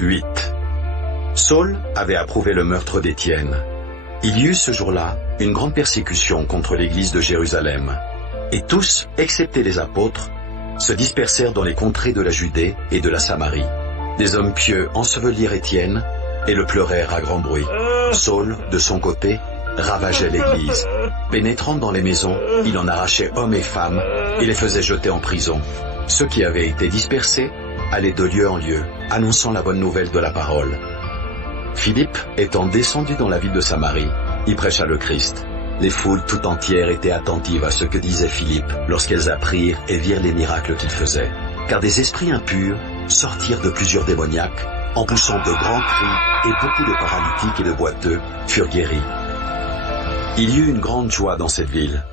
8. Saul avait approuvé le meurtre d'Étienne. Il y eut ce jour-là une grande persécution contre l'église de Jérusalem. Et tous, excepté les apôtres, se dispersèrent dans les contrées de la Judée et de la Samarie. Des hommes pieux ensevelirent Étienne et le pleurèrent à grand bruit. Saul, de son côté, ravageait l'église. Pénétrant dans les maisons, il en arrachait hommes et femmes et les faisait jeter en prison. Ceux qui avaient été dispersés allaient de lieu en lieu, annonçant la bonne nouvelle de la parole. Philippe, étant descendu dans la ville de Samarie, y prêcha le Christ. Les foules tout entières étaient attentives à ce que disait Philippe lorsqu'elles apprirent et virent les miracles qu'il faisait. Car des esprits impurs sortirent de plusieurs démoniaques, en poussant de grands cris, et beaucoup de paralytiques et de boiteux furent guéris. Il y eut une grande joie dans cette ville.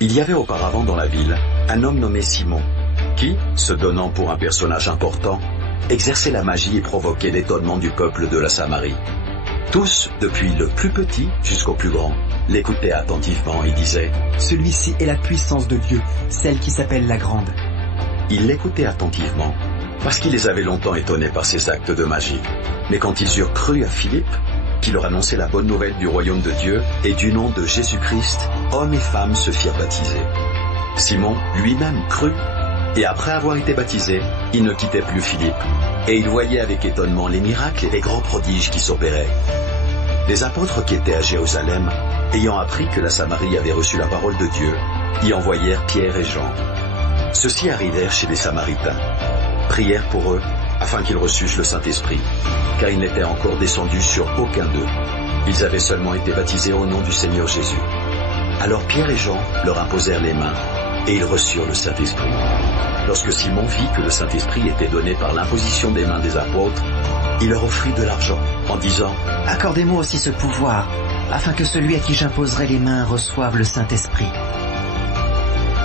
Il y avait auparavant dans la ville un homme nommé Simon, qui, se donnant pour un personnage important, exerçait la magie et provoquait l'étonnement du peuple de la Samarie. Tous, depuis le plus petit jusqu'au plus grand, l'écoutaient attentivement et disaient « Celui-ci est la puissance de Dieu, celle qui s'appelle la Grande. » Ils l'écoutaient attentivement, parce qu'il les avait longtemps étonnés par ses actes de magie. Mais quand ils eurent cru à Philippe, qui leur annonçait la bonne nouvelle du royaume de Dieu et du nom de Jésus-Christ, hommes et femmes se firent baptiser. Simon lui-même crut, et après avoir été baptisé, il ne quittait plus Philippe, et il voyait avec étonnement les miracles et les grands prodiges qui s'opéraient. Les apôtres qui étaient à Jérusalem, ayant appris que la Samarie avait reçu la parole de Dieu, y envoyèrent Pierre et Jean. Ceux-ci arrivèrent chez les Samaritains, prièrent pour eux, afin qu'ils reçussent le Saint-Esprit, car il n'était encore descendu sur aucun d'eux. Ils avaient seulement été baptisés au nom du Seigneur Jésus. Alors Pierre et Jean leur imposèrent les mains, et ils reçurent le Saint-Esprit. Lorsque Simon vit que le Saint-Esprit était donné par l'imposition des mains des apôtres, il leur offrit de l'argent, en disant « Accordez-moi aussi ce pouvoir, afin que celui à qui j'imposerai les mains reçoive le Saint-Esprit. »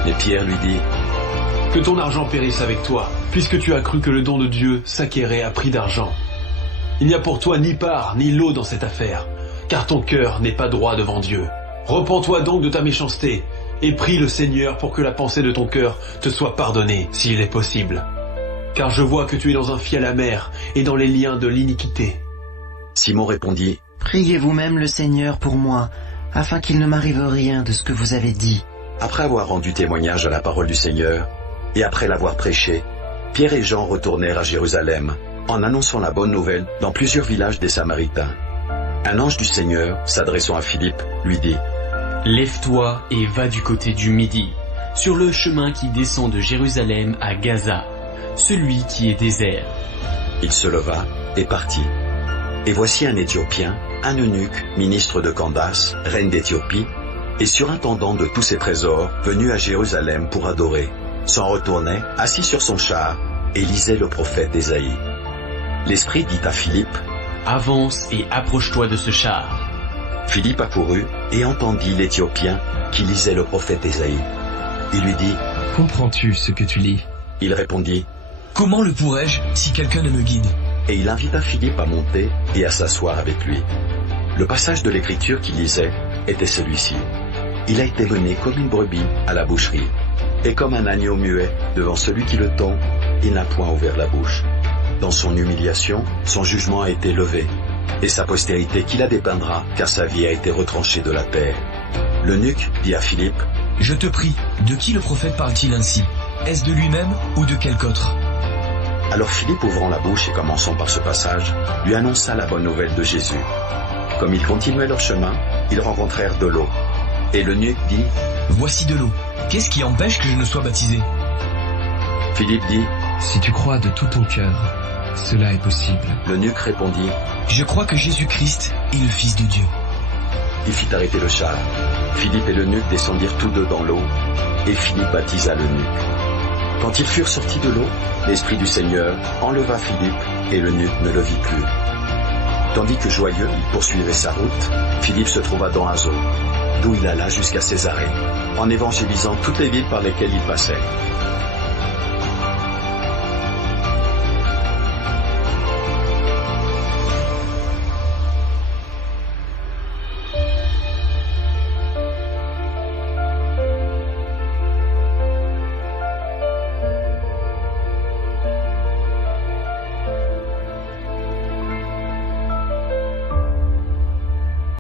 Mais Pierre lui dit « Que ton argent périsse avec toi, puisque tu as cru que le don de Dieu s'acquérait à prix d'argent. Il n'y a pour toi ni part ni lot dans cette affaire, car ton cœur n'est pas droit devant Dieu. Repens-toi donc de ta méchanceté, et prie le Seigneur pour que la pensée de ton cœur te soit pardonnée, s'il est possible. Car je vois que tu es dans un fiel amer et dans les liens de l'iniquité. » Simon répondit « Priez vous-même le Seigneur pour moi, afin qu'il ne m'arrive rien de ce que vous avez dit. » Après avoir rendu témoignage à la parole du Seigneur, et après l'avoir prêché, Pierre et Jean retournèrent à Jérusalem, en annonçant la bonne nouvelle dans plusieurs villages des Samaritains. Un ange du Seigneur, s'adressant à Philippe, lui dit « Lève-toi et va du côté du Midi, sur le chemin qui descend de Jérusalem à Gaza, celui qui est désert. » Il se leva et partit. Et voici un Éthiopien, un eunuque, ministre de Candace, reine d'Éthiopie, et surintendant de tous ses trésors, venu à Jérusalem pour adorer, s'en retournait, assis sur son char, et lisait le prophète Ésaïe. L'Esprit dit à Philippe « Avance et approche-toi de ce char. » Philippe accourut et entendit l'Éthiopien qui lisait le prophète Ésaïe. Il lui dit « Comprends-tu ce que tu lis ?» Il répondit « Comment le pourrais-je si quelqu'un ne me guide ?» Et il invita Philippe à monter et à s'asseoir avec lui. Le passage de l'Écriture qu'il lisait était celui-ci. Il a été mené comme une brebis à la boucherie, et comme un agneau muet devant celui qui le tond, il n'a point ouvert la bouche. Dans son humiliation, son jugement a été levé, et sa postérité qui la dépeindra, car sa vie a été retranchée de la terre. L'eunuque dit à Philippe « Je te prie, de qui le prophète parle-t-il ainsi? Est-ce de lui-même ou de quelque autre ?» Alors Philippe, ouvrant la bouche et commençant par ce passage, lui annonça la bonne nouvelle de Jésus. Comme ils continuaient leur chemin, ils rencontrèrent de l'eau. Et l'eunuque dit « Voici de l'eau. Qu'est-ce qui empêche que je ne sois baptisé ?» Philippe dit « Si tu crois de tout ton cœur, cela est possible. » L'eunuque répondit « Je crois que Jésus-Christ est le Fils de Dieu. » Il fit arrêter le char. Philippe et l'eunuque descendirent tous deux dans l'eau, et Philippe baptisa l'eunuque. Quand ils furent sortis de l'eau, l'Esprit du Seigneur enleva Philippe, et l'eunuque ne le vit plus. Tandis que joyeux, il poursuivait sa route, Philippe se trouva dans Azote, d'où il alla jusqu'à Césarée, en évangélisant toutes les villes par lesquelles il passait.